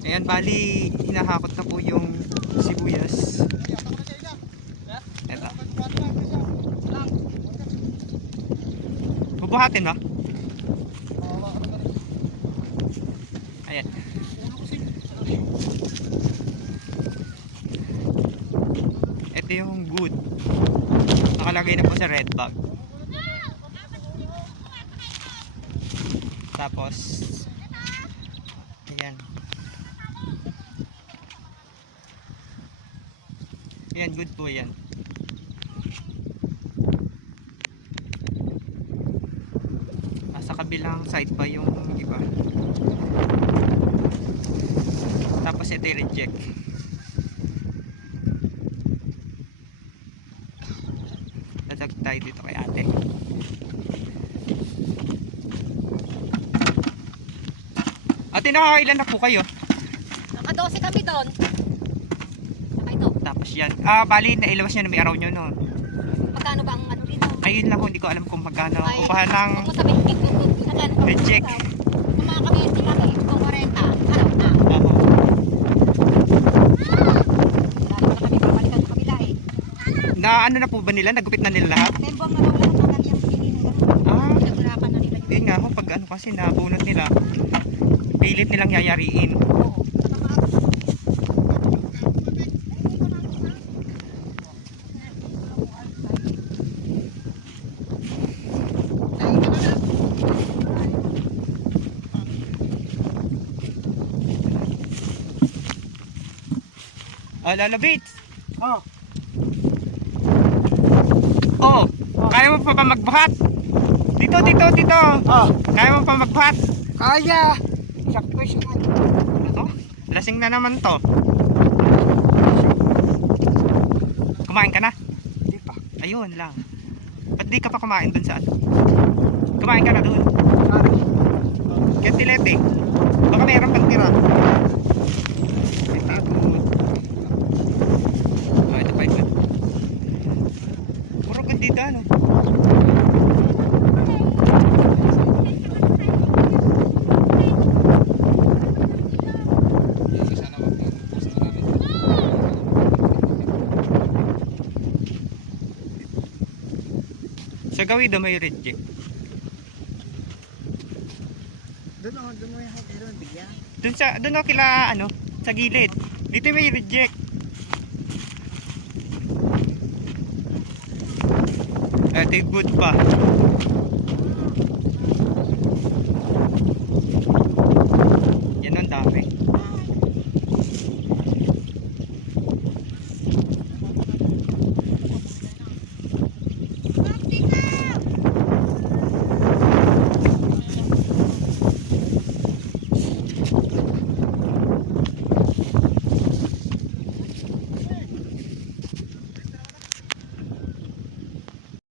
Ayan, bali, hinahakot na po yung sibuyas. Eto. Bubuhatin ba? Ayan. Ito yung good. Nakalagay na po sa red bag. Tapos ayan. Ayan, good po yan. Sa kabilang side pa yung iba. Tapos ito i-reject. Tatag tayo dito kay ate. Ate, nakakailan na po kayo? Naka-12 kami doon. Saka ito. Tapos yan. Bali, nailawas nyo na may araw nyo, no? Magkano ba ang ano dito? Ayun lang, hindi ko alam kung magkano. Ay, Upahan ng huwag mo sabihin. reject. Kung mga kami, kami, kung 40, alam na. Oo. Marami na kami babalikan sa kabila eh. Na ano na po ba nila? Nagupit na nila lahat? Tembong na daw lahat ng ganyan pili ng gano'n. Pinaghirapan na nila Yun nga ho, pag ano kasi nabunot nila, pilit nilang yayariin. Oo. Lalabit! Oh, Oh! Kaya mo pa ba magbuhat? Dito, dito, dito! oh, Kaya mo pa magbuhat? kaya. Sakto siya. Ano to? Lasing na naman to. Kumain ka na? Hindi pa. Ayun lang. Ba't di ka pa kumain dun saan? Kumain ka na dun. Sorry. Kentilete. Baka mayroon pang tira. Ito good. Oh, ito pa good. Puro good dito ano. Sa gawin daw may reject. Doon mo yung meron bigyan. Doon ako kila ano, sa gilid. Dito may reject. Ito yung good pa.